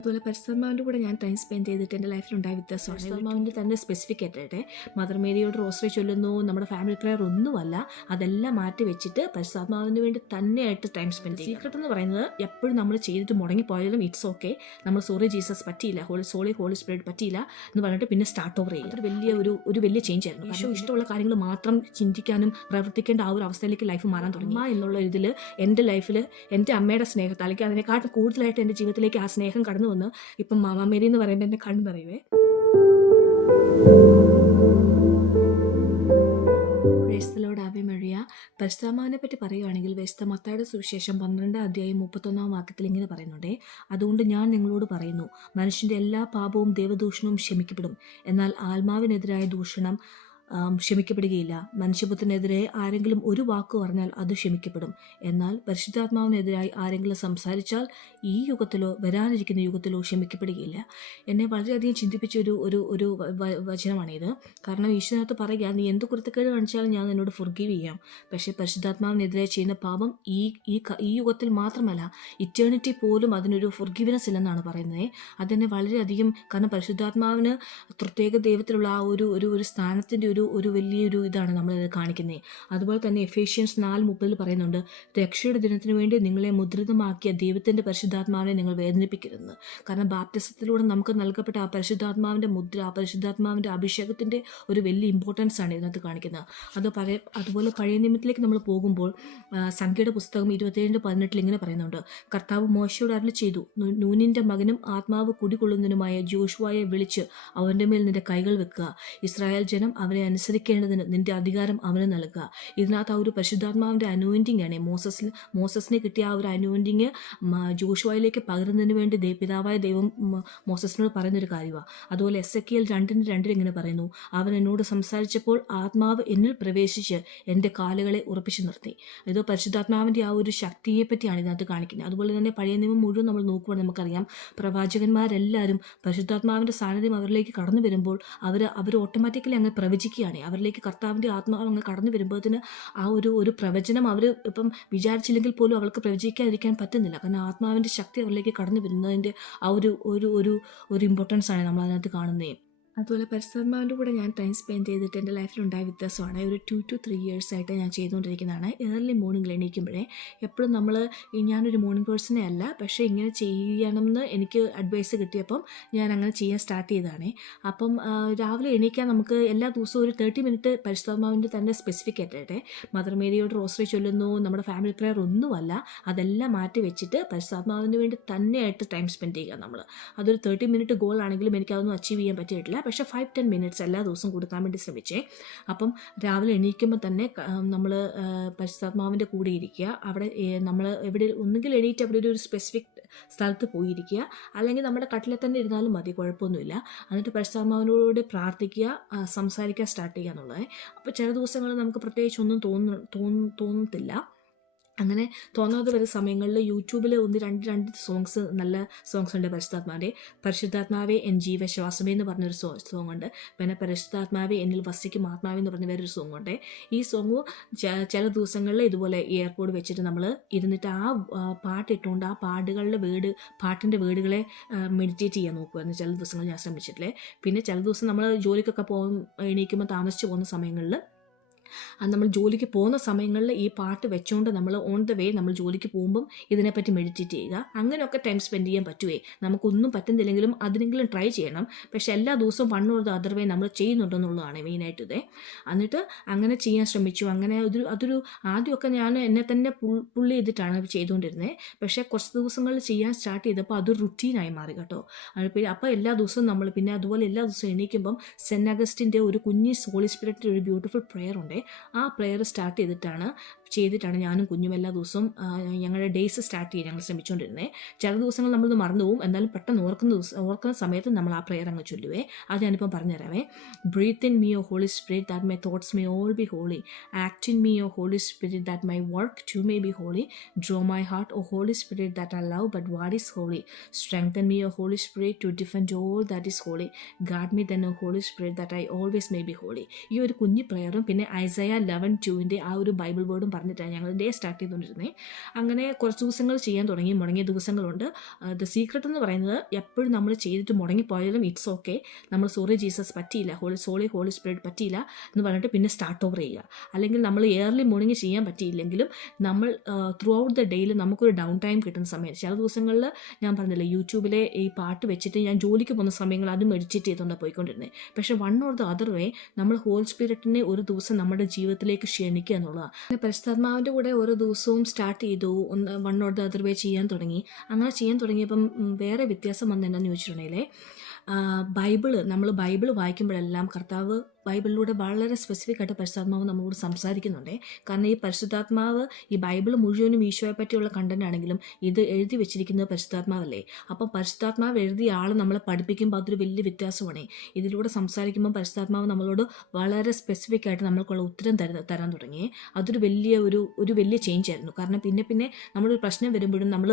അതുപോലെ പരിസ്ഥിതിമാവിന്റെ കൂടെ ഞാൻ ടൈം സ്പെൻഡ് ചെയ്തിട്ട് എന്റെ ലൈഫിലുണ്ടായ വ്യത്യാസമാണ്. പരിസ്ഥിതിമാവിന്റെ തന്നെ സ്പെസിഫിക് ആയിട്ടെ മദർ മേരിയോട് റോസറി ചൊല്ലുന്നു നമ്മുടെ ഫാമിലി പ്രെയർ ഒന്നുമല്ല അതെല്ലാം മാറ്റി വെച്ചിട്ട് പരിസ്ഥിതിമാവിന് വേണ്ടി തന്നെയായിട്ട് ടൈം സ്പെൻഡ് ചെയ്യും സീക്രട്ട് എന്ന് പറയുന്നത് എപ്പോഴും നമ്മൾ ചെയ്തിട്ട് മുടങ്ങിപ്പോയാലും ഇറ്റ്സ് ഓക്കെ നമ്മൾ സോറി ജീസസ് പറ്റിയില്ല ഹോളി സോളി ഹോളി സ്പിരിറ്റ് പറ്റിയില്ല എന്ന് പറഞ്ഞിട്ട് പിന്നെ സ്റ്റാർട്ട് ഓവർ ചെയ്യും അതൊരു വലിയ ഒരു ഒരു വലിയ ചേഞ്ച് ആയിരുന്നു. ഈശോ ഇഷ്ടമുള്ള കാര്യങ്ങൾ മാത്രം ചിന്തിക്കാനും പ്രവർത്തിക്കേണ്ട ആ ഒരു അവസ്ഥയിലേക്ക് ലൈഫ് മാറാൻ തുടങ്ങി. അമ്മ എന്നുള്ള ഇതിൽ എന്റെ ലൈഫിൽ എന്റെ അമ്മയുടെ സ്നേഹത്തെ അല്ലെങ്കിൽ അതിനെക്കാട്ടും കൂടുതലായിട്ട് എന്റെ ജീവിതത്തിലേക്ക് ആ സ്നേഹം കടന്നു വന്ന് ഇപ്പം മാമാമേരി എന്ന് പറയുമ്പോൾ എന്റെ കണ്ണ് നിറയുവേ. പരിശുദ്ധാമാവിനെ പറ്റി പറയുകയാണെങ്കിൽ വേസ്ത മത്തായുടെ സുവിശേഷം പന്ത്രണ്ടാം അധ്യായം മുപ്പത്തൊന്നാം വാക്യത്തിൽ ഇങ്ങനെ പറയുന്നുണ്ടേ. അതുകൊണ്ട് ഞാൻ നിങ്ങളോട് പറയുന്നു മനുഷ്യന്റെ എല്ലാ പാപവും ദേവദൂഷണവും ക്ഷമിക്കപ്പെടും. എന്നാൽ ആത്മാവിനെതിരായ ദൂഷണം ക്ഷമിക്കപ്പെടുകയില്ല. മനുഷ്യപുത്രനെതിരെ ആരെങ്കിലും ഒരു വാക്ക് പറഞ്ഞാൽ അത് ക്ഷമിക്കപ്പെടും. എന്നാൽ പരിശുദ്ധാത്മാവിനെതിരായി ആരെങ്കിലും സംസാരിച്ചാൽ ഈ യുഗത്തിലോ വരാനിരിക്കുന്ന യുഗത്തിലോ ക്ഷമിക്കപ്പെടുകയില്ല. എന്നെ വളരെയധികം ചിന്തിപ്പിച്ച ഒരു ഒരു ഒരു വചനമാണിത്. കാരണം ഈശ്വരനകത്ത് പറയുക നീ എന്ത് കുരുത്തക്കേട് കാണിച്ചാലും ഞാൻ നിന്നോട് ഫുർഗീവ് ചെയ്യാം. പക്ഷേ പരിശുദ്ധാത്മാവിനെതിരെ ചെയ്യുന്ന പാപം ഈ ഈ ഈ യുഗത്തിൽ മാത്രമല്ല ഇറ്റേണിറ്റി പോലും അതിനൊരു ഫുർഗീവ്നെസ് ഇല്ലെന്നാണ് പറയുന്നത്. അതെന്നെ വളരെയധികം കാരണം പരിശുദ്ധാത്മാവിന് പ്രത്യേക ദൈവത്തിലുള്ള ആ ഒരു ഒരു ഒരു സ്ഥാനത്തിന്റെ ഒരു ഒരു ഒരു വലിയൊരു ഇതാണ് നമ്മളത് കാണിക്കുന്നത് അതുപോലെ തന്നെ എഫേഷ്യൻസ് നാല് മുപ്പതിൽ പറയുന്നുണ്ട് രക്ഷയുടെ ദിനത്തിന് വേണ്ടി നിങ്ങളെ മുദ്രിതമാക്കിയ ദൈവത്തിന്റെ പരിശുദ്ധാത്മാവിനെ നിങ്ങൾ വേദനിപ്പിക്കരുത് കാരണം ബാപ്റ്റിസത്തിലൂടെ നമുക്ക് നൽകപ്പെട്ട ആ പരിശുദ്ധാത്മാവിന്റെ മുദ്ര ആ പരിശുദ്ധാത്മാവിന്റെ അഭിഷേകത്തിന്റെ ഒരു വലിയ ഇമ്പോർട്ടൻസ് ആണ് ഇതിനകത്ത് കാണിക്കുന്നത്. അത് പഴയ അതുപോലെ പഴയ നിയമത്തിലേക്ക് നമ്മൾ പോകുമ്പോൾ സംഖ്യയുടെ പുസ്തകം ഇരുപത്തേഴിന്റെ പതിനെട്ടിൽ ഇങ്ങനെ പറയുന്നുണ്ട് കർത്താവ് മോശയോട് അരളി ചെയ്തു നൂനിന്റെ മകനും ആത്മാവ് കുടികൊള്ളുന്നതിനുമായ ജോഷുവായെ വിളിച്ച് അവന്റെ മേൽ നിന്റെ കൈകൾ വെക്കുക. ഇസ്രായേൽ ജനം അവനെ അനുസരിക്കേണ്ടതിന് നിന്റെ അധികാരം അവന് നൽകുക. ഇതിനകത്ത് ആ ഒരു പരിശുദ്ധാത്മാവിന്റെ അനോയിന്റിങ് ആണ് മോസസിൽ മോസസിന് കിട്ടിയ ആ ഒരു അനോയിന്റിങ് ജോഷുവായിലേക്ക് പകരുന്നതിന് വേണ്ടി പിതാവായ ദൈവം മോസസിനോട് പറയുന്നൊരു കാര്യമാണ് അതുപോലെ എസ് എ കെയിൽ രണ്ടിന് രണ്ടിൽ ഇങ്ങനെ പറയുന്നു അവൻ എന്നോട് സംസാരിച്ചപ്പോൾ ആത്മാവ് എന്നിൽ പ്രവേശിച്ച് എന്റെ കാലുകളെ ഉറപ്പിച്ചു നിർത്തി. ഇത് പരിശുദ്ധാത്മാവിന്റെ ആ ഒരു ശക്തിയെ പറ്റിയാണ് ഇതിനകത്ത് കാണിക്കുന്നത്. അതുപോലെ തന്നെ പഴയ നിയമം മുഴുവൻ നമ്മൾ നോക്കുവാണെങ്കിൽ നമുക്കറിയാം. പ്രവാചകന്മാരെല്ലാവരും പരിശുദ്ധാത്മാവിന്റെ സാന്നിധ്യം അവരിലേക്ക് കടന്നു വരുമ്പോൾ അവർ അവർ ഓട്ടോമാറ്റിക്കലി അങ്ങ് പ്രവചിക്കുകയാണ് അവരിലേക്ക് കർത്താവിന്റെ ആത്മാവ് അങ്ങ് കടന്നു വരുമ്പോഴത്തിന് ആ ഒരു ഒരു പ്രവചനം അവർ ഇപ്പം വിചാരിച്ചില്ലെങ്കിൽ പോലും അവൾക്ക് പ്രവചിക്കാതിരിക്കാൻ പറ്റുന്നില്ല. കാരണം ആത്മാവിന്റെ ശക്തി അവരിലേക്ക് കടന്നു വരുന്നതിന്റെ ആ ഒരു ഒരു ഒരു ഇമ്പോർട്ടൻസ് ആണ് നമ്മൾ അതിനകത്ത് കാണുന്നത് അതുപോലെ പരിസ്ഥിതിമാവിന്റെ കൂടെ ഞാൻ ടൈം സ്പെൻഡ് ചെയ്തിട്ട് എന്റെ ലൈഫിലുണ്ടായ വ്യത്യാസമാണ്. ഒരു ടു ടു ത്രീ ഇയേഴ്സ് ആയിട്ട് ഞാൻ ചെയ്തുകൊണ്ടിരിക്കുന്നതാണ്. ഏർലി മോർണിംഗിൽ എണീക്കുമ്പോഴേ എപ്പോഴും നമ്മൾ ഞാനൊരു മോർണിംഗ് പേഴ്സണേ അല്ല പക്ഷേ ഇങ്ങനെ ചെയ്യണമെന്ന് എനിക്ക് അഡ്വൈസ് കിട്ടിയപ്പം ഞാൻ അങ്ങനെ ചെയ്യാൻ സ്റ്റാർട്ട് ചെയ്തതാണ്. അപ്പം രാവിലെ എണീക്കാൻ നമുക്ക് എല്ലാ ദിവസവും ഒരു തേർട്ടി മിനിറ്റ് പരിശുദ്ധാത്മാവിന്റെ തന്നെ സ്പെസിഫിക് ആയിട്ടെ മദർ മേരിയോട് റോസറി ചൊല്ലുന്നു നമ്മുടെ ഫാമിലി പ്രെയർ ഒന്നുമല്ല അതെല്ലാം മാറ്റി വെച്ചിട്ട് പരിശുദ്ധാത്മാവിന് വേണ്ടി തന്നെയായിട്ട് ടൈം സ്പെൻഡ് ചെയ്യുക നമ്മൾ അതൊരു തേർട്ടി മിനിറ്റ് ഗോൾ ആണെങ്കിലും എനിക്കതൊന്നും അച്ചീവ് ചെയ്യാൻ പറ്റിയിട്ടില്ല. പക്ഷേ ഫൈവ് ടെൻ മിനിറ്റ്സ് എല്ലാ ദിവസവും കൊടുക്കാൻ വേണ്ടി ശ്രമിച്ചേ. അപ്പം രാവിലെ എണീക്കുമ്പോൾ തന്നെ നമ്മൾ പരിശുദ്ധാത്മാവിന്റെ കൂടെ ഇരിക്കുക. അവിടെ നമ്മൾ എവിടെ ഒന്നുകിൽ എണീറ്റ് അവിടെ ഒരു സ്പെസിഫിക് സ്ഥലത്ത് പോയിരിക്കുക. അല്ലെങ്കിൽ നമ്മുടെ കട്ടിലെ തന്നെ ഇരുന്നാലും മതി കുഴപ്പമൊന്നുമില്ല. എന്നിട്ട് പരിശുദ്ധാത്മാവിനോട് പ്രാർത്ഥിക്കുക സംസാരിക്കുക സ്റ്റാർട്ട് ചെയ്യുക എന്നുള്ളത്. അപ്പോൾ ചില ദിവസങ്ങളിൽ നമുക്ക് പ്രത്യേകിച്ച് ഒന്നും തോന്നുന്നു തോന്നത്തില്ല. അങ്ങനെ തോന്നാതെ വരുന്ന സമയങ്ങളിൽ യൂട്യൂബിൽ ഒന്ന് രണ്ട് രണ്ട് സോങ്സ് നല്ല സോങ്സ് ഉണ്ട് പരിശുദ്ധാത്മാവിന്റെ പരിശുദ്ധാത്മാവേ എൻ ജീവ ശ്വാസമേ എന്ന് പറഞ്ഞൊരു സോ സോങ് ഉണ്ട്. പിന്നെ പരിശുദ്ധാത്മാവേ എന്നിൽ വസിക്കും ആത്മാവേ എന്ന് പറഞ്ഞ വേറൊരു സോങ് ഉണ്ട്. ഈ സോങ് ചില ദിവസങ്ങളിൽ ഇതുപോലെ എയർപോർട്ട് വെച്ചിട്ട് നമ്മൾ ഇരുന്നിട്ട് ആ പാട്ടിട്ടുകൊണ്ട് ആ പാട്ടുകളുടെ വേർഡ് പാട്ടിന്റെ വേർഡുകളെ മെഡിറ്റേറ്റ് ചെയ്യാൻ നോക്കുമായിരുന്നു ചില ദിവസങ്ങൾ ഞാൻ ശ്രമിച്ചിട്ടില്ലേ. പിന്നെ ചില ദിവസം നമ്മൾ ജോലിക്കൊക്കെ പോകും എണീക്കുമ്പോൾ താമസിച്ച് പോകുന്ന സമയങ്ങളിൽ അത് നമ്മൾ ജോലിക്ക് പോകുന്ന സമയങ്ങളിൽ ഈ പാട്ട് വെച്ചുകൊണ്ട് നമ്മൾ ഓൺ ദ വേ നമ്മൾ ജോലിക്ക് പോകുമ്പം ഇതിനെപ്പറ്റി മെഡിറ്റേറ്റ് ചെയ്യുക. അങ്ങനെയൊക്കെ ടൈം സ്പെൻഡ് ചെയ്യാൻ പറ്റുമേ നമുക്കൊന്നും പറ്റുന്നില്ലെങ്കിലും അതിനെങ്കിലും ട്രൈ ചെയ്യണം. പക്ഷേ എല്ലാ ദിവസവും one or the other way നമ്മൾ ചെയ്യുന്നുണ്ടെന്നുള്ളതാണ് മെയിനായിട്ട് ഇതേ. എന്നിട്ട് അങ്ങനെ ചെയ്യാൻ ശ്രമിച്ചു. അങ്ങനെ ഒരു അതൊരു ആദ്യമൊക്കെ ഞാൻ എന്നെ തന്നെ പുള്ളി ചെയ്തിട്ടാണ് ചെയ്തുകൊണ്ടിരുന്നത്. പക്ഷേ കുറച്ച് ദിവസങ്ങളിൽ ചെയ്യാൻ സ്റ്റാർട്ട് ചെയ്തപ്പോൾ അതൊരു റുട്ടീനായി മാറി കേട്ടോ. പിന്നെ അപ്പോൾ എല്ലാ ദിവസവും നമ്മൾ പിന്നെ അതുപോലെ എല്ലാ ദിവസവും എണീക്കുമ്പം സെന്റ് അഗസ്റ്റിന്റെ ഒരു കുഞ്ഞി സോളി സ്പിരിറ്റിന്റെ ഒരു ബ്യൂട്ടിഫുൾ പ്രെയർ ഉണ്ട്. ആ പ്രെയർ സ്റ്റാർട്ട് ചെയ്തിട്ടാണ് ചെയ്തിട്ടാണ് ഞാനും കുഞ്ഞും എല്ലാ ദിവസവും ഞങ്ങളുടെ ഡേയ്സ് സ്റ്റാർട്ട് ചെയ്യാൻ ഞങ്ങൾ ശ്രമിച്ചുകൊണ്ടിരുന്നത് ചില ദിവസങ്ങൾ നമ്മളിത് മറന്നു പോകും. എന്നാലും പെട്ടെന്ന് ഓർക്കുന്ന ദിവസം ഓർക്കുന്ന സമയത്ത് നമ്മൾ ആ പ്രെയർ അങ്ങ് ചൊല്ലുവേ. അത് ഞാനിപ്പം പറഞ്ഞുതരാമേ breathe in me O Holy Spirit that my thoughts may all be holy act in me O Holy Spirit that my work too may be holy draw my heart O Holy Spirit that I love but what is holy strengthen me O Holy Spirit to defend all that is holy guard me then O Holy Spirit that I always may be holy ഈ ഒരു കുഞ്ഞു പ്രെയറും പിന്നെ Isaiah eleven ടുവിന്റെ ആ ഒരു Bible വേർഡും പറഞ്ഞിട്ടാണ് ഞങ്ങൾ day start ചെയ്തുകൊണ്ടിരുന്നത് അങ്ങനെ കുറച്ച് ദിവസങ്ങൾ ചെയ്യാൻ തുടങ്ങി മുടങ്ങിയ ദിവസങ്ങളുണ്ട്. ദ സീക്രട്ട് എന്ന് പറയുന്നത് എപ്പോഴും നമ്മൾ ചെയ്തിട്ട് മുടങ്ങിപ്പോയാലും ഇറ്റ്സ് ഓക്കെ നമ്മൾ സോറി ജീസസ് പറ്റിയില്ല ഹോളി സോളി ഹോളി സ്പിരിറ്റ് പറ്റിയില്ല എന്ന് പറഞ്ഞിട്ട് പിന്നെ സ്റ്റാർട്ട് ഓവർ ചെയ്യുക. അല്ലെങ്കിൽ നമ്മൾ ഇയർലി മോർണിംഗ് ചെയ്യാൻ പറ്റിയില്ലെങ്കിലും നമ്മൾ ത്രൂ ഔട്ട് ദ ഡേയിൽ നമുക്കൊരു ഡൗൺ ടൈം കിട്ടുന്ന സമയം. ചില ദിവസങ്ങളിൽ ഞാൻ പറഞ്ഞില്ലേ യൂട്യൂബിലെ ഈ പാട്ട് വെച്ചിട്ട് ഞാൻ ജോലിക്ക് പോകുന്ന സമയങ്ങൾ അത് മെഡിറ്റേറ്റ് ചെയ്തുകൊണ്ടാണ് പോയിക്കൊണ്ടിരുന്നത് പക്ഷേ one or the other way നമ്മൾ ഹോൾ സ്പിരിറ്റിനെ ഒരു ദിവസം നമ്മുടെ ജീവിതത്തിലേക്ക് ക്ഷണിക്കുക എന്നുള്ളതാണ്. പിന്നെ പരിശുദ്ധാത്മാവിന്റെ കൂടെ ഓരോ ദിവസവും സ്റ്റാർട്ട് ചെയ്തു. ഒന്ന് one or the other way ചെയ്യാൻ തുടങ്ങി. അങ്ങനെ ചെയ്യാൻ തുടങ്ങിയപ്പം വേറെ വ്യത്യാസം വന്നെന്നു ചോദിച്ചിട്ടുണ്ടെങ്കിൽ ബൈബിൾ നമ്മൾ ബൈബിൾ വായിക്കുമ്പോഴെല്ലാം കർത്താവ് ബൈബിളിലൂടെ വളരെ സ്പെസിഫിക് ആയിട്ട് പരിശുദ്ധാത്മാവ് നമ്മളോട് സംസാരിക്കുന്നുണ്ട്. കാരണം ഈ പരിശുദ്ധാത്മാവ് ഈ ബൈബിൾ മുഴുവനും ഈശോയെ പറ്റിയുള്ള കണ്ടന്റ് ആണെങ്കിലും ഇത് എഴുതി വെച്ചിരിക്കുന്നത് പരിശുദ്ധാത്മാവല്ലേ? അപ്പം പരിശുദ്ധാത്മാവ് എഴുതിയ ആൾ നമ്മളെ പഠിപ്പിക്കുമ്പോൾ അതൊരു വലിയ വ്യത്യാസമാണ്. ഇതിലൂടെ സംസാരിക്കുമ്പോൾ പരിശുദ്ധാത്മാവ് നമ്മളോട് വളരെ സ്പെസിഫിക് ആയിട്ട് നമ്മൾക്കുള്ള ഉത്തരം തരുന്ന തരാൻ തുടങ്ങി. അതൊരു വലിയ ഒരു ഒരു വലിയ ചേഞ്ച് ആയിരുന്നു. കാരണം പിന്നെ പിന്നെ നമ്മളൊരു പ്രശ്നം വരുമ്പോഴും നമ്മൾ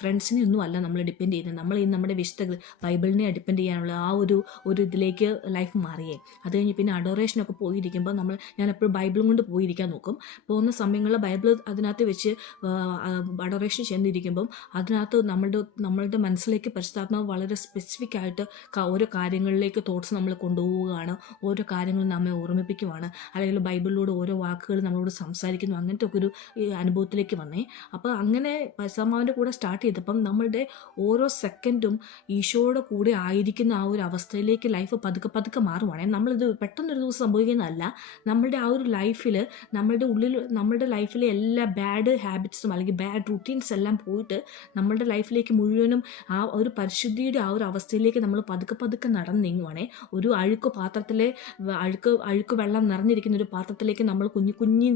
ഫ്രണ്ട്സിനെ ഒന്നും അല്ല നമ്മൾ ഡിപ്പെൻഡ് ചെയ്യുന്നത്. നമ്മൾ ഈ നമ്മുടെ വിശുദ്ധ ബൈബിളിനെ ഡിപ്പെൻഡ് ചെയ്യാനുള്ള ആ ഒരു ഒരു ഇതിലേക്ക് ലൈഫ് മാറിയേ. അത് കഴിഞ്ഞ് പിന്നെ അഡോറേഷനൊക്കെ പോയിരിക്കുമ്പോൾ നമ്മൾ ഞാൻ എപ്പോഴും ബൈബിളും കൊണ്ട് പോയിരിക്കാൻ നോക്കും. പോകുന്ന സമയങ്ങളിൽ ബൈബിൾ അതിനകത്ത് വെച്ച് അഡോറേഷൻ ചെന്നിരിക്കുമ്പം അതിനകത്ത് നമ്മളുടെ നമ്മളുടെ മനസ്സിലേക്ക് പരിശുദ്ധാത്മാവ് വളരെ സ്പെസിഫിക് ആയിട്ട് ഓരോ കാര്യങ്ങളിലേക്ക് തോട്ട്സ് നമ്മൾ കൊണ്ടുപോവുകയാണ്. ഓരോ കാര്യങ്ങൾ നമ്മെ ഓർമ്മിപ്പിക്കുവാണ്. അല്ലെങ്കിൽ ബൈബിളിലൂടെ ഓരോ വാക്കുകൾ നമ്മളോട് സംസാരിക്കുന്നു. അങ്ങനത്തെ ഒക്കെ ഒരു അനുഭവത്തിലേക്ക് വന്നേ. അപ്പോൾ അങ്ങനെ പരിശുദ്ധാത്മാവിന്റെ കൂടെ സ്റ്റാർട്ട് ചെയ്തപ്പം നമ്മളുടെ ഓരോ സെക്കൻഡും ഈശോയുടെ കൂടെ ആയിരിക്കുന്ന ആ ഒരു അവസ്ഥയിലേക്ക് ലൈഫ് പതുക്കെ പതുക്കെ മാറുവാണെങ്കിൽ നമ്മളിത് പെട്ടെന്നൊരു ദിവസം സംഭവിക്കുന്നതല്ല. നമ്മളുടെ ആ ഒരു ലൈഫിൽ നമ്മളുടെ ഉള്ളിൽ നമ്മളുടെ ലൈഫിലെ എല്ലാ ബാഡ് ഹാബിറ്റ്സും അല്ലെങ്കിൽ ബാഡ് റുട്ടീൻസ് എല്ലാം പോയിട്ട് നമ്മളുടെ ലൈഫിലേക്ക് മുഴുവനും ആ ഒരു പരിശുദ്ധിയുടെ ആ ഒരു അവസ്ഥയിലേക്ക് നമ്മൾ പതുക്കെ പതുക്കെ നടന്നു നീങ്ങുവാണേ. ഒരു അഴുക്ക് പാത്രത്തിലെ അഴുക്ക് അഴുക്ക് വെള്ളം നിറഞ്ഞിരിക്കുന്ന ഒരു പാത്രത്തിലേക്ക് നമ്മൾ കുഞ്ഞു കുഞ്ഞു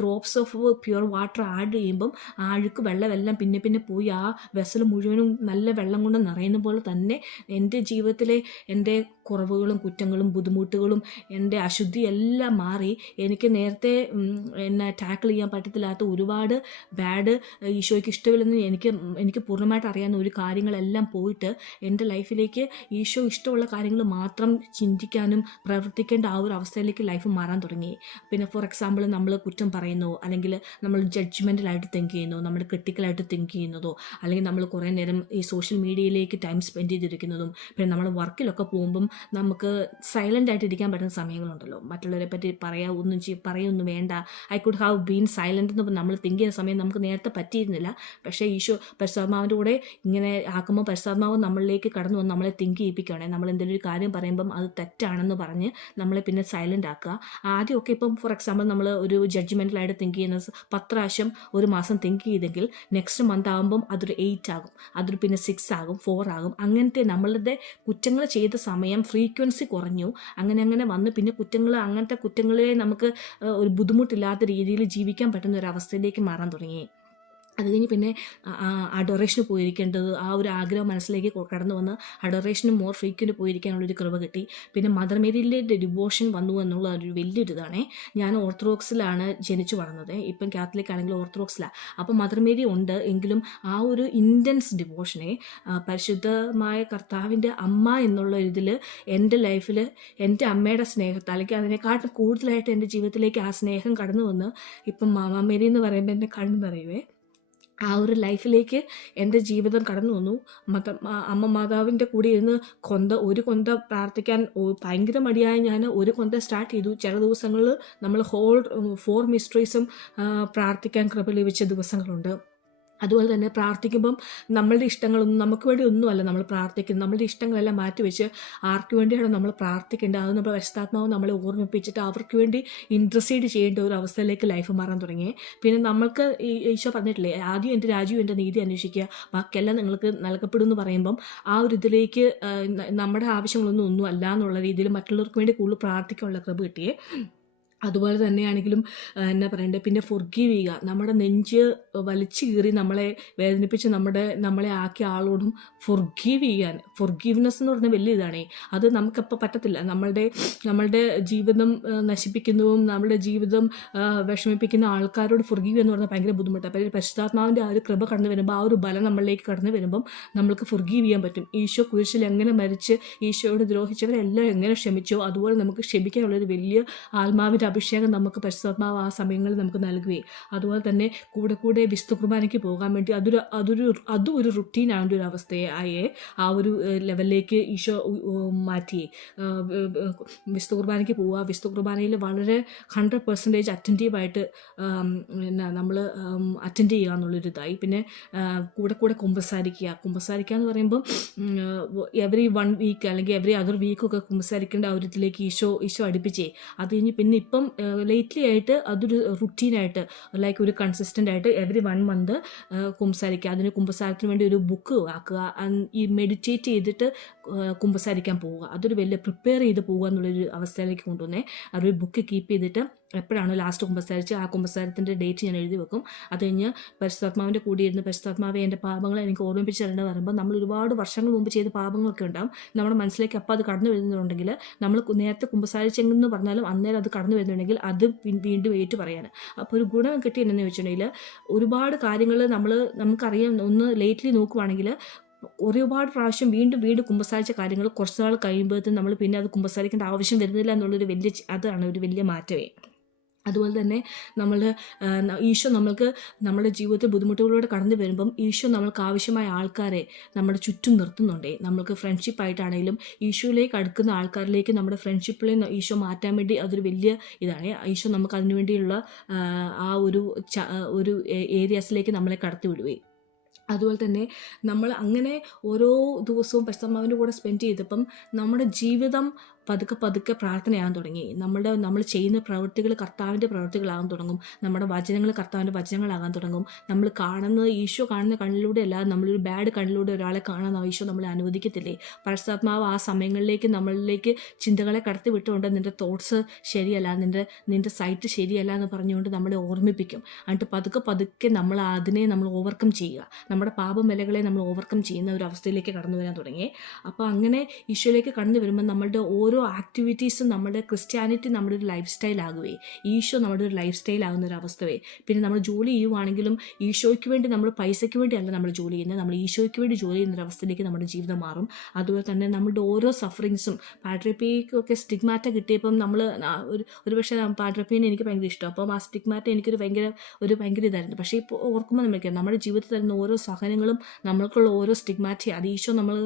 drops of pure water add ചെയ്യുമ്പം ആ അഴുക്ക് വെള്ളമെല്ലാം പിന്നെ പിന്നെ പോയി ആ വെസൽ മുഴുവനും നല്ല വെള്ളം കൊണ്ട് നിറയുന്ന പോലെ തന്നെ എന്റെ ജീവിതത്തിലെ എന്റെ കുറവുകളും കുറ്റങ്ങളും ബുദ്ധിമുട്ടുകളും എന്റെ അശുദ്ധിയെല്ലാം മാറി. എനിക്ക് നേരത്തെ എന്നെ ടാക്കിൾ ചെയ്യാൻ പറ്റത്തില്ലാത്ത ഒരുപാട് ബാഡ് ഈശോയ്ക്ക് ഇഷ്ടമില്ലെന്ന് എനിക്ക് എനിക്ക് പൂർണമായിട്ട് അറിയാവുന്ന ഒരു കാര്യങ്ങളെല്ലാം പോയിട്ട് എന്റെ ലൈഫിലേക്ക് ഈശോ ഇഷ്ടമുള്ള കാര്യങ്ങൾ മാത്രം ചിന്തിക്കാനും പ്രവർത്തിക്കേണ്ട ആ ഒരു അവസ്ഥയിലേക്ക് ലൈഫ് മാറാൻ തുടങ്ങി. പിന്നെ ഫോർ എക്സാമ്പിൾ നമ്മൾ കുറ്റം പറയുന്നു അല്ലെങ്കിൽ നമ്മൾ ജഡ്ജ്മെന്റലായിട്ട് തിങ്ക് ചെയ്യുന്നു നമ്മൾ ക്രിട്ടിക്കലായിട്ട് തിങ്ക് ചെയ്യുന്നതോ അല്ലെങ്കിൽ നമ്മൾ കുറേ നേരം ഈ സോഷ്യൽ മീഡിയയിലേക്ക് ടൈം സ്പെൻഡ് ചെയ്തിരിക്കുന്നതും പിന്നെ നമ്മൾ വർക്കിലൊക്കെ പോകുമ്പം നമുക്ക് സൈലന്റ് ആയിട്ട് ഇരിക്കാൻ പറ്റുന്ന സമയങ്ങളുണ്ടല്ലോ. മറ്റുള്ളവരെ പറ്റി പറയാ ഒന്നും ചെയ്യ പറയൊന്നും വേണ്ട. I could have been silent എന്ന് നമ്മൾ തിങ്ക് ചെയ്യുന്ന സമയം നമുക്ക് നേരത്തെ പറ്റിയിരുന്നില്ല. പക്ഷേ ഈശോ പരിശുദ്ധാത്മാവിന്റെ കൂടെ ഇങ്ങനെ ആക്കുമ്പോൾ പരിശുദ്ധാത്മാവ് നമ്മളിലേക്ക് കടന്നു വന്ന് നമ്മളെ തിങ്ക് ചെയ്യിപ്പിക്കുകയാണെങ്കിൽ നമ്മൾ എന്തെങ്കിലും ഒരു കാര്യം പറയുമ്പം അത് തെറ്റാണെന്ന് പറഞ്ഞ് നമ്മളെ പിന്നെ സൈലന്റ് ആക്കുക. ആദ്യമൊക്കെ ഇപ്പം ഫോർ എക്സാമ്പിൾ നമ്മൾ ഒരു ജഡ്ജ്മെന്റലായിട്ട് തിങ്ക് ചെയ്യുന്ന പത്രാവശ്യം ഒരു മാസം തിങ്ക് ചെയ്തെങ്കിൽ നെക്സ്റ്റ് മന്ത് ആകുമ്പം അതൊരു എയ്റ്റ് ആകും. അതൊരു പിന്നെ സിക്സ് ആകും ഫോർ ആകും. അങ്ങനത്തെ നമ്മളുടെ കുറ്റങ്ങൾ ചെയ്ത സമയം ഫ്രീക്വൻസി കുറഞ്ഞു. അങ്ങനെ അങ്ങനെ വന്ന് പിന്നെ കുറ്റങ്ങൾ അങ്ങനത്തെ കുറ്റങ്ങളെ നമുക്ക് ഒരു ബുദ്ധിമുട്ടില്ലാത്ത രീതിയിൽ ജീവിക്കാൻ പറ്റുന്ന ഒരു അവസ്ഥയിലേക്ക് മാറാൻ തുടങ്ങി. അത് കഴിഞ്ഞ് പിന്നെ അഡോറേഷന് പോയിരിക്കേണ്ടത് ആ ഒരു ആഗ്രഹം മനസ്സിലേക്ക് കടന്നു വന്ന് അഡോറേഷന് മോർ ഫ്രീക്വന്റ് പോയിരിക്കാനുള്ളൊരു കൃപ കിട്ടി. പിന്നെ മദർ മേരിയിലെ ഡിവോഷൻ വന്നു എന്നുള്ള ഒരു വലിയൊരു ഇതാണേ. ഞാൻ ഓർത്തഡോക്സിലാണ് ജനിച്ചു വളർന്നത്. ഇപ്പം കാത്തലിക് ആണെങ്കിൽ ഓർത്തഡോക്സിലാണ് അപ്പോൾ മദർ മേരി ഉണ്ട് എങ്കിലും ആ ഒരു ഇന്റൻസ് ഡിവോഷനെ പരിശുദ്ധമായ കർത്താവിന്റെ അമ്മ എന്നുള്ള ഇതിൽ എന്റെ ലൈഫിൽ എന്റെ അമ്മയുടെ സ്നേഹത്തെ അല്ലെങ്കിൽ അതിനെക്കാട്ടും കൂടുതലായിട്ട് എന്റെ ജീവിതത്തിലേക്ക് ആ സ്നേഹം കടന്നു വന്ന് ഇപ്പം മാമാ മേരി എന്ന് പറയുമ്പോൾ എന്റെ കണ്ണു നിറയുവേ. ആ ഒരു ലൈഫിലേക്ക് എന്റെ ജീവിതം കടന്നു വന്നു. മത അമ്മ മാതാവിന്റെ കൂടെ ഇരുന്ന് കൊന്ത ഒരു കൊന്ത പ്രാർത്ഥിക്കാൻ ഭയങ്കര മടിയായ ഞാൻ ഒരു കൊന്ത സ്റ്റാർട്ട് ചെയ്തു. ചില ദിവസങ്ങളിൽ നമ്മൾ ഹോൾ ഫോർ മിസ്റ്ററീസും പ്രാർത്ഥിക്കാൻ കൃപ ലഭിച്ച ദിവസങ്ങളുണ്ട്. അതുപോലെ തന്നെ പ്രാർത്ഥിക്കുമ്പം നമ്മളുടെ ഇഷ്ടങ്ങളൊന്നും നമുക്ക് വേണ്ടി ഒന്നുമല്ല നമ്മൾ പ്രാർത്ഥിക്കുന്നത്. നമ്മളുടെ ഇഷ്ടങ്ങളെല്ലാം മാറ്റി വെച്ച് ആർക്ക് വേണ്ടിയാണ് നമ്മൾ പ്രാർത്ഥിക്കേണ്ടത്? അത് നമ്മുടെ വശത്താത്മാവ് നമ്മളെ ഓർമ്മിപ്പിച്ചിട്ട് അവർക്ക് വേണ്ടി ഇൻട്രസീഡ് ചെയ്യേണ്ട ഒരു അവസ്ഥയിലേക്ക് ലൈഫ് മാറാൻ തുടങ്ങി. പിന്നെ നമ്മൾക്ക് ഈശോ പറഞ്ഞിട്ടില്ലേ ആദ്യം എന്റെ രാജ്യവും എന്റെ നീതി അന്വേഷിക്കുക. ബാക്കിയെല്ലാം നിങ്ങൾക്ക് നൽകപ്പെടും എന്ന് പറയുമ്പം ആ ഒരു ഇതിലേക്ക് നമ്മുടെ ആവശ്യങ്ങളൊന്നും ഒന്നും അല്ല എന്നുള്ള രീതിയിൽ മറ്റുള്ളവർക്ക് വേണ്ടി കൂടുതൽ പ്രാർത്ഥിക്കാനുള്ള കൃപ കിട്ടിയേ. അതുപോലെ തന്നെയാണെങ്കിലും എന്നാ പറയണ്ടേ പിന്നെ ഫൊർഗീവ് ചെയ്യുക നമ്മുടെ നെഞ്ച് വലിച്ചു കീറി നമ്മളെ വേദനിപ്പിച്ച് നമ്മുടെ നമ്മളെ ആക്കിയ ആളോടും ഫൊർഗീവ് ചെയ്യാൻ ഫൊർഗീവ്നെസ് എന്ന് പറഞ്ഞാൽ വലിയ ഇതാണേ. അത് നമുക്കപ്പോൾ പറ്റത്തില്ല. നമ്മളുടെ നമ്മളുടെ ജീവിതം നശിപ്പിക്കുന്നതും നമ്മുടെ ജീവിതം വിഷമിപ്പിക്കുന്ന ആൾക്കാരോട് ഫൊർഗീവ് എന്ന് പറഞ്ഞാൽ ഭയങ്കര ബുദ്ധിമുട്ടാണ് അപ്പോൾ പരിശുദ്ധാത്മാവിന്റെ ആ ഒരു കൃപ കടന്നു വരുമ്പോൾ ആ ഒരു ബലം നമ്മളിലേക്ക് കടന്നു വരുമ്പം നമ്മൾക്ക് ഫൊർഗീവ് ചെയ്യാൻ പറ്റും. ഈശോ കുരിശിൽ എങ്ങനെ മരിച്ച് ഈശോയോട് ദ്രോഹിച്ചവരെല്ലാം എങ്ങനെ ക്ഷമിച്ചോ അതുപോലെ നമുക്ക് ക്ഷമിക്കാനുള്ളൊരു വലിയ ആത്മാവിന്റെ അഭിഷേകം നമുക്ക് പരിശുദ്ധാത്മാവ് ആ സമയങ്ങളിൽ നമുക്ക് നൽകുകയും അതുപോലെ തന്നെ കൂടെ കൂടെ വിശുദ്ധ കുർബാനയ്ക്ക് പോകാൻ വേണ്ടി അതൊരു അതൊരു അതും ഒരു റുട്ടീനാണ് ഒരു അവസ്ഥയെ ആയേ ആ ഒരു ലെവലിലേക്ക് ഈശോ മാറ്റി വിശുദ്ധ കുർബാനയ്ക്ക് പോവുക വിശുദ്ധ കുർബാനയിൽ വളരെ ഹൺഡ്രഡ് പെർസെന്റേജ് അറ്റന്റീവായിട്ട് പിന്നെ നമ്മൾ അറ്റൻഡ് ചെയ്യുക എന്നുള്ളൊരു ഇതായി. പിന്നെ കൂടെ കൂടെ കുമ്പസാരിക്കുക. കുമ്പസാരിക്കുക എന്ന് പറയുമ്പം എവറി വൺ വീക്ക് അല്ലെങ്കിൽ എവറി അതർ വീക്കൊക്കെ കുമ്പസാരിക്കേണ്ട ആ ഒരു ഇതിലേക്ക് ഈശോ ഈശോ അടുപ്പിച്ചേ. അത് കഴിഞ്ഞ് പിന്നെ ഇപ്പം ലേറ്റ്ലി ആയിട്ട് അതൊരു റുട്ടീനായിട്ട് ലൈക്ക് ഒരു കൺസിസ്റ്റന്റ് ആയിട്ട് എവറി വൺ മന്ത് കുമ്പസാരിക്കുക. അതിന് കുമ്പസാരത്തിന് വേണ്ടി ഒരു ബുക്ക് ആക്കുക. ഈ മെഡിറ്റേറ്റ് ചെയ്തിട്ട് കുംഭസാരിക്കാൻ പോവുക. അതൊരു വലിയ പ്രിപ്പയർ ചെയ്ത് പോവുക എന്നുള്ളൊരു അവസ്ഥയിലേക്ക് കൊണ്ടുവന്നേ. അതൊരു ബുക്ക് കീപ്പ് ചെയ്തിട്ട് എപ്പോഴാണ് ലാസ്റ്റ് കുമ്പസാരിച്ച് ആ കുമ്പസാരത്തിന്റെ ഡേറ്റ് ഞാൻ എഴുതി വെക്കും. അത് കഴിഞ്ഞ് പരിശുദ്ധാത്മാവിന്റെ കൂടെ ഇരുന്ന് പരിശുദ്ധാത്മാവെ എന്റെ പാപങ്ങൾ എനിക്ക് ഓർമ്മിപ്പിച്ച് തരേണ്ടത് പറയുമ്പോൾ നമ്മൾ ഒരുപാട് വർഷങ്ങൾ മുമ്പ് ചെയ്ത പാപങ്ങളൊക്കെ ഉണ്ടാവും. നമ്മുടെ മനസ്സിലേക്ക് അപ്പോൾ അത് കടന്നു വരുന്നുണ്ടെങ്കിൽ നമ്മൾ നേരത്തെ കുമ്പസാരിച്ചെന്ന് പറഞ്ഞാലും അന്നേരം അത് കടന്നു വരുന്നുണ്ടെങ്കിൽ അത് വീണ്ടും ഏറ്റു പറയാൻ അപ്പോൾ ഒരു ഗുണം കിട്ടി എന്നു വെച്ചിട്ടുണ്ടെങ്കിൽ ഒരുപാട് കാര്യങ്ങൾ നമ്മൾ നമുക്കറിയാം. ഒന്ന് ലേറ്റ്ലി നോക്കുവാണെങ്കിൽ ഒരുപാട് പ്രാവശ്യം വീണ്ടും വീണ്ടും കുമ്പസാരിച്ച കാര്യങ്ങൾ കുറച്ച് നാൾ കഴിയുമ്പോഴത്തേക്കും നമ്മൾ പിന്നെ അത് കുമ്പസാരിക്കേണ്ട ആവശ്യം വരുന്നില്ല എന്നുള്ളൊരു വലിയ അതാണ് ഒരു വലിയ മാറ്റമേ. അതുപോലെ തന്നെ നമ്മൾ ഈശോ നമ്മൾക്ക് നമ്മുടെ ജീവിതത്തിൽ ബുദ്ധിമുട്ടുകളിലൂടെ കടന്നു വരുമ്പം ഈശോ നമ്മൾക്ക് ആവശ്യമായ ആൾക്കാരെ നമ്മുടെ ചുറ്റും നിർത്തുന്നുണ്ടേ. നമ്മൾക്ക് ഫ്രണ്ട്ഷിപ്പ് ആയിട്ടാണെങ്കിലും ഈശോയിലേക്ക് അടുക്കുന്ന ആൾക്കാരിലേക്ക് നമ്മുടെ ഫ്രണ്ട്ഷിപ്പിലെ ഈശോ മാറ്റാൻ വേണ്ടി അതൊരു വലിയ ഇതാണ്. ഈശോ നമുക്ക് അതിനു വേണ്ടിയുള്ള ആ, ഒരു ഒരു ഏരിയാസിലേക്ക് നമ്മളെ കടത്തി വിടുകയും അതുപോലെ തന്നെ നമ്മൾ അങ്ങനെ ഓരോ ദിവസവും പശ്ചാത്തമാവിന്റെ കൂടെ സ്പെൻഡ് ചെയ്തപ്പം നമ്മുടെ ജീവിതം പതുക്കെ പതുക്കെ പ്രാർത്ഥനയാകാൻ തുടങ്ങി. നമ്മുടെ നമ്മൾ ചെയ്യുന്ന പ്രവൃത്തികൾ കർത്താവിന്റെ പ്രവൃത്തികളാകാൻ തുടങ്ങും. നമ്മുടെ വചനങ്ങൾ കർത്താവിന്റെ വചനങ്ങളാകാൻ തുടങ്ങും. നമ്മൾ കാണുന്നത് ഈശോ കാണുന്ന കണ്ണിലൂടെ അല്ലാതെ നമ്മളൊരു ബാഡ് കണ്ണിലൂടെ ഒരാളെ കാണാൻ ഈശോ നമ്മളെ അനുവദിക്കത്തില്ലേ? പരിശുദ്ധാത്മാവ് ആ സമയങ്ങളിലേക്ക് നമ്മളിലേക്ക് ചിന്തകളെ കടത്തി വിട്ടുകൊണ്ട് നിന്റെ തോട്ട്സ് ശരിയല്ല നിന്റെ നിന്റെ സൈറ്റ് ശരിയല്ല എന്ന് പറഞ്ഞുകൊണ്ട് നമ്മളെ ഓർമ്മിപ്പിക്കും. എന്നിട്ട് പതുക്കെ പതുക്കെ നമ്മൾ അതിനെ നമ്മൾ ഓവർകം ചെയ്യുക. നമ്മുടെ പാപമലകളെ നമ്മൾ ഓവർകം ചെയ്യുന്ന ഒരു അവസ്ഥയിലേക്ക് കടന്നു വരാൻ തുടങ്ങി. അപ്പോൾ അങ്ങനെ ഈശോയിലേക്ക് കടന്നു വരുമ്പോൾ നമ്മളുടെ ഓരോ ആക്ടിവിറ്റീസും നമ്മുടെ ക്രിസ്ത്യാനിറ്റി നമ്മുടെ ഒരു ലൈഫ് സ്റ്റൈൽ ആകുവേ. ഈശോ നമ്മുടെ ഒരു ലൈഫ് സ്റ്റൈൽ ആകുന്ന ഒരു അവസ്ഥവേ പിന്നെ നമ്മൾ ജോലി ചെയ്യുവാണെങ്കിലും ഈശോയ്ക്ക് വേണ്ടി നമ്മൾ പൈസയ്ക്ക് വേണ്ടിയല്ല നമ്മൾ ജോലി ചെയ്യുന്നത്. നമ്മൾ ഈശോയ്ക്ക് വേണ്ടി ജോലി ചെയ്യുന്ന ഒരു അവസ്ഥയിലേക്ക് നമ്മുടെ ജീവിതം മാറും. അതുപോലെ തന്നെ നമ്മുടെ ഓരോ സഫറിങ്സും പാട്രപ്പിക്കൊക്കെ സ്റ്റിഗ്മാറ്റ കിട്ടിയപ്പം നമ്മൾ ഒരു ഒരുപക്ഷെ പാട്രപ്പീനെ എനിക്ക് ഭയങ്കര ഇഷ്ടം. അപ്പം ആ സ്റ്റിഗ്മാറ്റ എനിക്കൊരു ഭയങ്കര ഒരു ഭയങ്കര ഇതായിരുന്നു. പക്ഷേ ഇപ്പോൾ ഓർക്കുമ്പോൾ നമുക്ക് നമ്മുടെ ജീവിതത്തിൽ തരുന്ന ഓരോ സഹനങ്ങളും നമ്മൾക്കുള്ള ഓരോ സ്റ്റിഗ്മാറ്റ അത് ഈശോ നമ്മൾ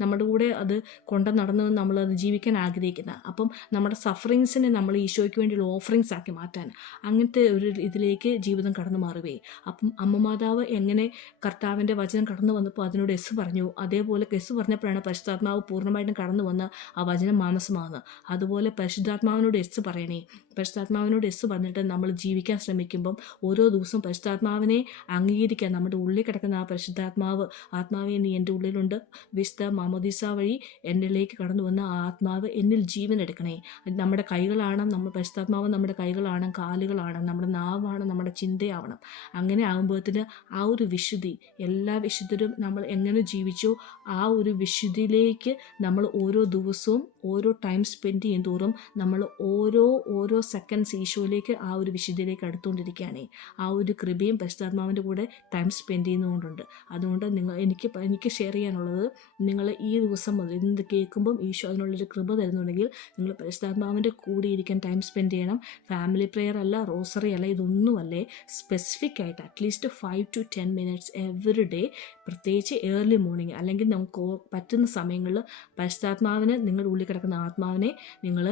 നമ്മുടെ കൂടെ അത് കൊണ്ടു നടന്ന് നമ്മൾ അത് ജീവിക്കാൻ ആഗ്രഹിക്കുന്ന. അപ്പം നമ്മുടെ സഫറിങ്സിനെ നമ്മൾ ഈശോയ്ക്ക് വേണ്ടിയുള്ള ഓഫറിങ്സ് ആക്കി മാറ്റാൻ അങ്ങനത്തെ ഒരു ഇതിലേക്ക് ജീവിതം കടന്നു മാറുകയും അപ്പം അമ്മ മാതാവ് എങ്ങനെ കർത്താവിന്റെ വചനം കടന്നു വന്നപ്പോൾ അതിനോട് എസ് പറഞ്ഞു അതേപോലെ എസ് പറഞ്ഞപ്പോഴാണ് പരിശുദ്ധാത്മാവ് പൂർണമായിട്ടും കടന്നു വന്ന് ആ വചനം മാനസമാകുന്നത്. അതുപോലെ പരിശുദ്ധാത്മാവിനോട് എസ് പറയണേ പരിശുദ്ധാത്മാവിനോട് എസ് പറഞ്ഞിട്ട് നമ്മൾ ജീവിക്കാൻ ശ്രമിക്കുമ്പം ഓരോ ദിവസവും പരിശുദ്ധാത്മാവിനെ അംഗീകരിക്കാൻ നമ്മുടെ ഉള്ളിൽ കിടക്കുന്ന ആ പരിശുദ്ധാത്മാവ് ആത്മാവെ നീ എന്റെ ഉള്ളിലുണ്ട്. വിശുദ്ധ മാമോദീസ വഴി എന്നിലേക്ക് കടന്നു വന്ന ആ ആത്മാവ് എന്നിൽ ജീവൻ എടുക്കണേ നമ്മുടെ കൈകളാണ് നമ്മൾ പരിശുദ്ധാത്മാവ് നമ്മുടെ കൈകളാണ് കാലുകളാണ് നമ്മുടെ നാവാണ് നമ്മുടെ ചിന്തയാവണം. അങ്ങനെ ആകുമ്പോഴത്തിന് ആ ഒരു വിശുദ്ധി എല്ലാ വിശുദ്ധരും നമ്മൾ എങ്ങനെ ജീവിച്ചോ ആ ഒരു വിശുദ്ധിയിലേക്ക് നമ്മൾ ഓരോ ദിവസവും ഓരോ ടൈം സ്പെൻഡ് ചെയ്യും തോറും നമ്മൾ ഓരോ ഓരോ സെക്കൻഡ്സ് ഈശോയിലേക്ക് ആ ഒരു വിശുദ്ധിയിലേക്ക് അടുത്തുകൊണ്ടിരിക്കുകയാണ്. ആ ഒരു കൃപയും പരിശുദ്ധാത്മാവിന്റെ കൂടെ ടൈം സ്പെൻഡ് ചെയ്യുന്നതുകൊണ്ടുണ്ട്. അതുകൊണ്ട് നിങ്ങൾ എനിക്ക് എനിക്ക് ഷെയർ ചെയ്യാനുള്ളത് നിങ്ങൾ ഈ ദിവസം മുതൽ ഇന്ന് കേൾക്കുമ്പം ഈശോ അതിനുള്ളൊരു കൃപ തരുന്നുണ്ടെങ്കിൽ നിങ്ങൾ പരിശുദ്ധാത്മാവിന്റെ കൂടെ ഇരിക്കാൻ ടൈം സ്പെൻഡ് ചെയ്യണം. ഫാമിലി പ്രെയർ അല്ല റോസറി അല്ല ഇതൊന്നുമല്ലേ. സ്പെസിഫിക് ആയിട്ട് at least five to ten minutes every day പ്രത്യേകിച്ച് ഏർലി മോർണിംഗ് അല്ലെങ്കിൽ നമുക്ക് പറ്റുന്ന സമയങ്ങളിൽ പരിശുദ്ധാത്മാവിന് നിങ്ങളുടെ ഉള്ളിൽ കിടക്കുന്ന ആത്മാവിനെ നിങ്ങൾ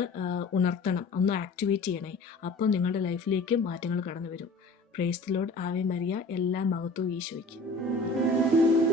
ഉണർത്തണം. ഒന്ന് ആക്ടിവേറ്റ് ചെയ്യണേ. അപ്പോൾ നിങ്ങളുടെ ലൈഫിലേക്ക് മാറ്റങ്ങൾ കടന്നു വരും പ്രേസ് ലോഡ് ആവേ മരിയ. എല്ലാ മഹത്വവും ഈശോയ്ക്ക്.